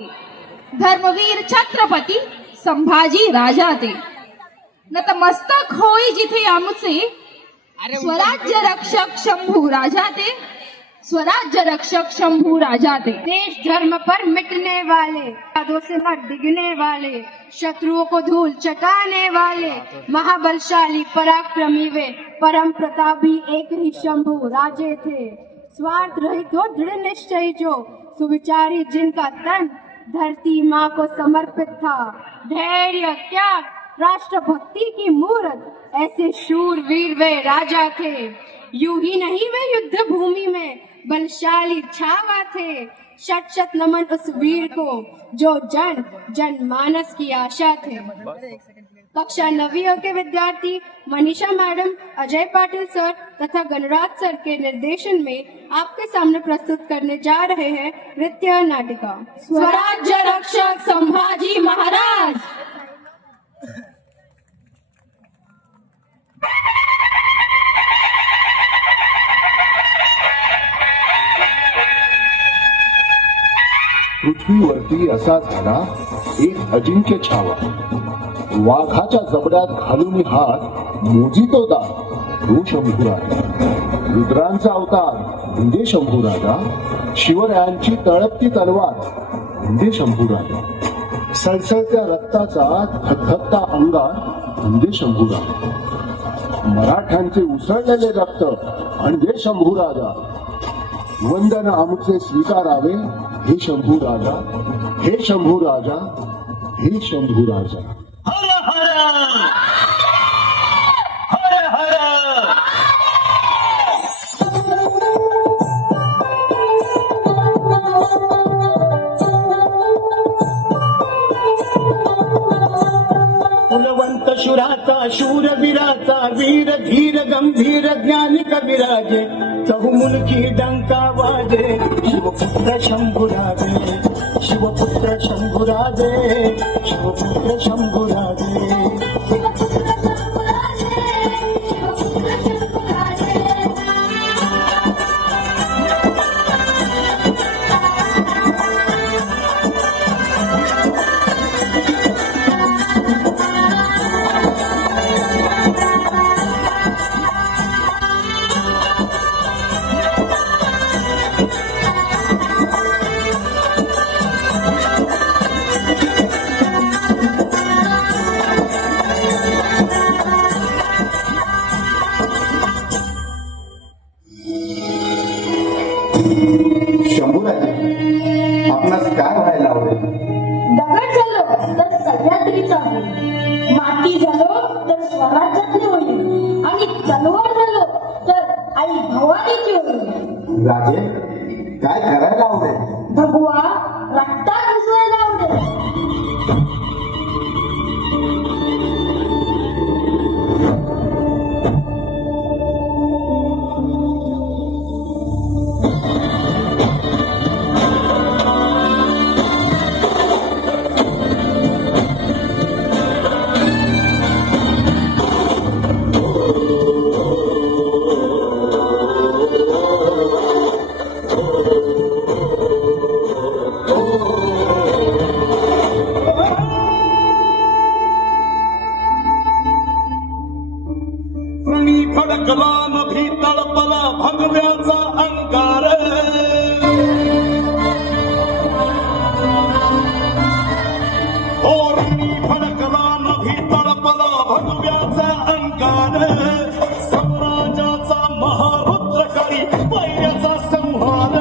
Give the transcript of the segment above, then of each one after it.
धर्मवीर छत्रपती संभाजी राजा ते नतमस्तक होई जिथे आमचे स्वराज्य रक्षक शंभू राजा ते स्वराज्य रक्षक शंभू राजा ते। देश धर्म पर मिटने वाले, यादों से मत डिगने वाले, शत्रुओं को धूल चटाने वाले, महाबलशाली पराक्रमी वे परम प्रतापी एक ही शंभू राजे थे। स्वार्थ रहित हो दृढ़ निश्चय जो, सुविचारी जिनका तन धरती माँ को समर्पित था। धैर्य त्याग राष्ट्रभक्ति की मूर्त, ऐसे शूर वीर वे राजा थे। यूं ही नहीं वे युद्ध भूमि में बलशाली छावा थे। शत शत नमन उस वीर को जो जन जनमानस की आशा थे। कक्षा 9वीं के विद्यार्थी मनीषा मैडम, अजय पाटिल सर तथा गणराज सर के निर्देशन में आपके सामने प्रस्तुत करने जा रहे हैं नृत्य नाटिका स्वराज्य रक्षक संभाजी महाराज। पृथ्वीवरती असा झाला एक अजिंक्य छावा, वाघाच्या जबड्यात घालून हात मोजितो दात तो शंभूराजा। रुद्रांचा अवतार म्हणजे शंभूराजा, शिवरायांची तळपती तलवार म्हणजे शंभूराजा, सळसळत्या रक्ताचा थकथकता अंगार म्हणजे शंभूराजा, मराठ्यांचे उसळलेले रक्त म्हणजे शंभूराजा। वंदन आमचे स्वीकारावे हे शंभू राजा, हे शंभू राजा, हे शंभू राजा। हर हर हर हर। कुलवंत शुराचा शूरवीराचा वीर धीर गंभीर ज्ञानी कविराजे, चहुमुलकी डंका वाजे शिवपुत्र शंभूराजे, शिवपुत्र शंभूराजे, शिवपुत्र शंभूराजे। शंभूराजे, आपणास काय व्हायला आवडेल? दगड झालो तर सह्याद्रीचा होईल, माती झालो तर स्वराज्यातले होईल, आणि तलवार झालो तर आई भवानीची होईल। राजे, काय करायला आवडेल? भगवा रक्तात घुसवायला आवडेल। फडकला नभी तळपला भगव्याचा अंकार, ओरणी फडकला नभी तळपला भगव्याचा अंकार, स्वराज्याचा महारुद्र करी वैर्याचा संहार,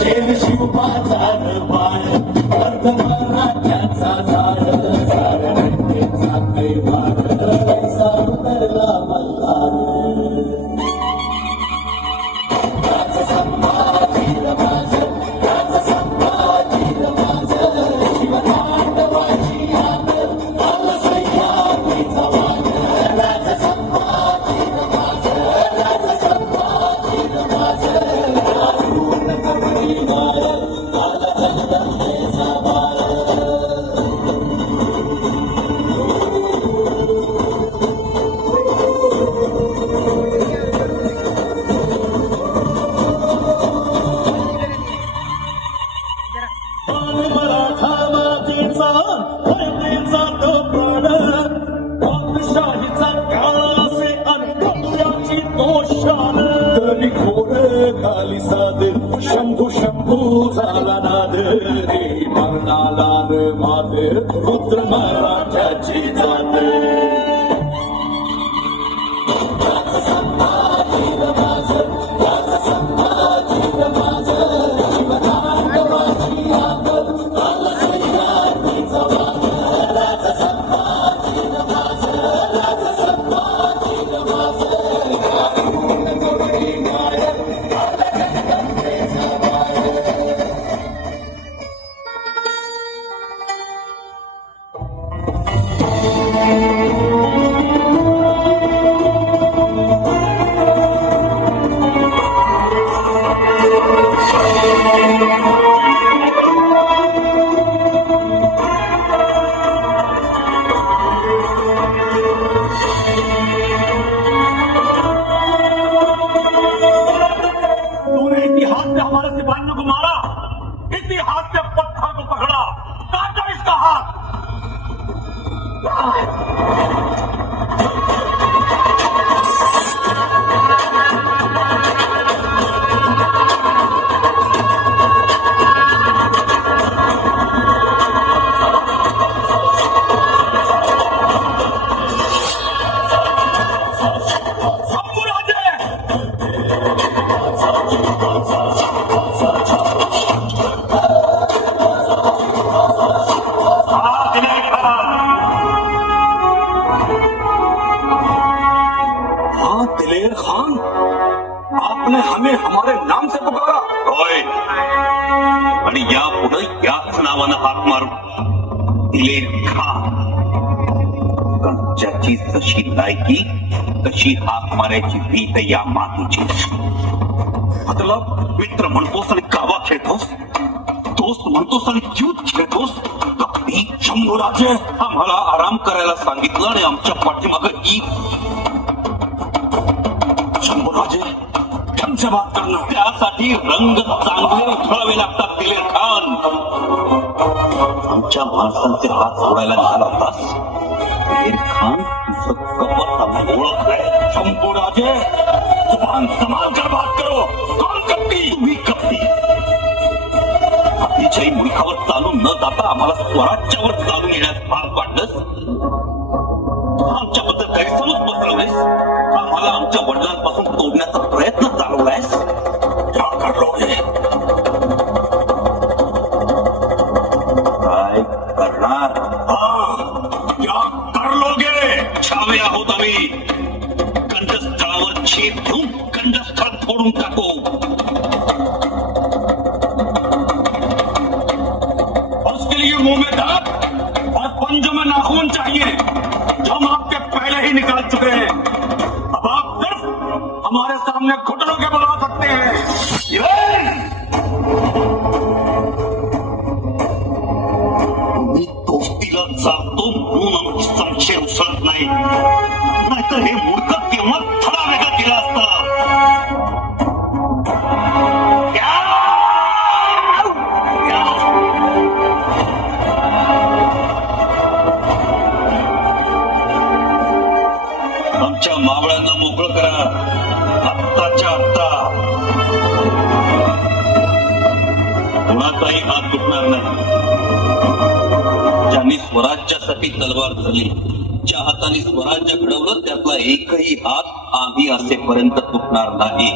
शेर शिवबाचा बाळ अर्धमराठ्याचा झाड, सारणेचा कैवार पैसा उतरला मल्हार। म्हणाला रे माते पुत्र मराठ्याची जाते तूने इतिहास से हमारे सिपाहियों को मारा, इतिहास से पत्थर को पकड़ा, काटा इसका हाथ। हाँ दिलेर खान, आपने हमें हमारे नाम से पुकारा। होय, आणि यापुढे याच नावानं हाक मारू, दिलेर खान. कारण ज्याची जशी लायकी तशी हाक मारायची भीत या मातीची. मतलब मित्र म्हणतोस आणि गावा खेळतोस, दोस्त म्हणतोस आणि युद्ध खेळतोस. कधी शंभूराजे आम्हाला आराम करायला सांगितलं आणि आमच्या पाठीमागं ही शंभूराजे त्यांच्या बात करणं, त्यासाठी रंग चांगले उधळावे लागतात. दिलेर खान, आमच्या माणसांचे हात सोडायला निघाला होतास. दिलेर खान, तुझं कपट आम्ही ओळखलंय. शंभूराजे, जुबान संभाल कर बात करो. कोण कपटी? तुम्ही कपटी. अतिशय मुलखावर चालून न जाता आम्हाला स्वराज्यावर चालून येण्यास भाग पाडलंस. आमच्याबद्दल गैरसमज पसरवलेस. आम्हाला आमच्या वडिलांपासून तोडण्याचा प्रयत्न चालवलायस. क्या करलोगे? काय करणार? क्या कर लोगे? छावे आहोत आम्ही. गंडस्थळावर छेद घेऊन गंडस्थळ फोडून टाकू. उसके लिए मुंह में दांत और पंजों में नाखून चाहिए, जो हम आपके पहले ही निकाल चुके हैं. अब आप सिर्फ हमारे सामने घुटनों के बल आ सकते हैं. मी दोस्तीला चालतो म्हणून आमची संशय उसळत नाही, नाहीतर हे मूर्ख केव्हा थडा वेगळा केला असता. आमच्या मावळ्यांना मोकळं करा आत्ताच्या आत्ता. कोणाचाही हात तुटणार नाही. ज्यांनी स्वराज्यासाठी तलवार धरली, ज्या हाताने स्वराज्य घडवलं, त्यातला एकही हात आम्ही असेपर्यंत तुटणार नाही.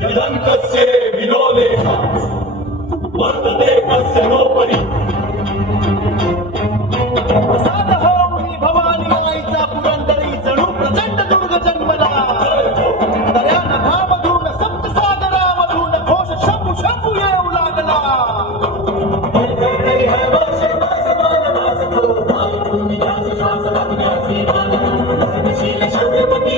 यदंकस्य विनोदेह वर्तते कस्य नोपरि. प्रसाद हो मी भवानी आईचा पुरंदरी जणू प्रचंड दुर्ग जन्मला. दर्या नभामधून सप्तसागरामधून घोष शंभू शंभू येऊ लागला. छत्रपती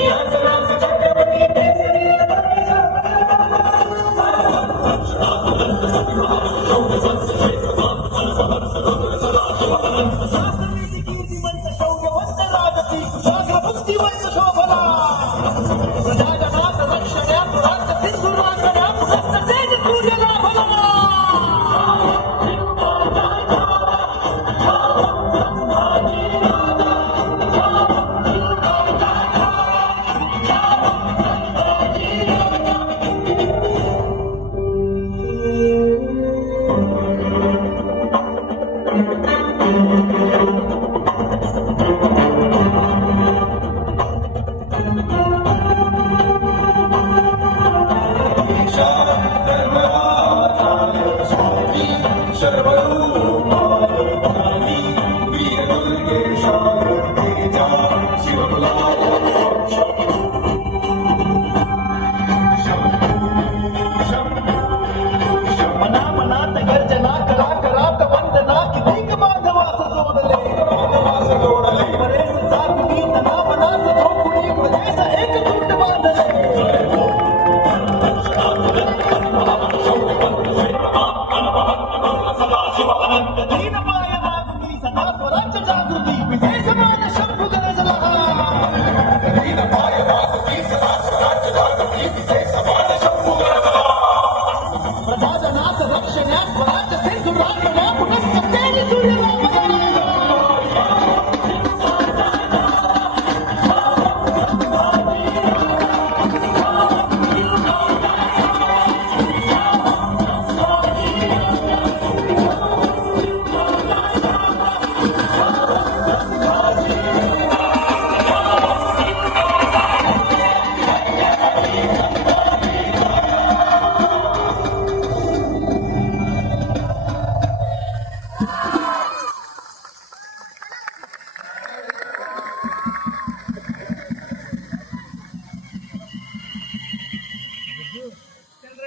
प्रजाजनाच रक्षण्यास स्वराज्य Sindhu राखण्या पुनस्ततेने Suryaram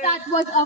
That was a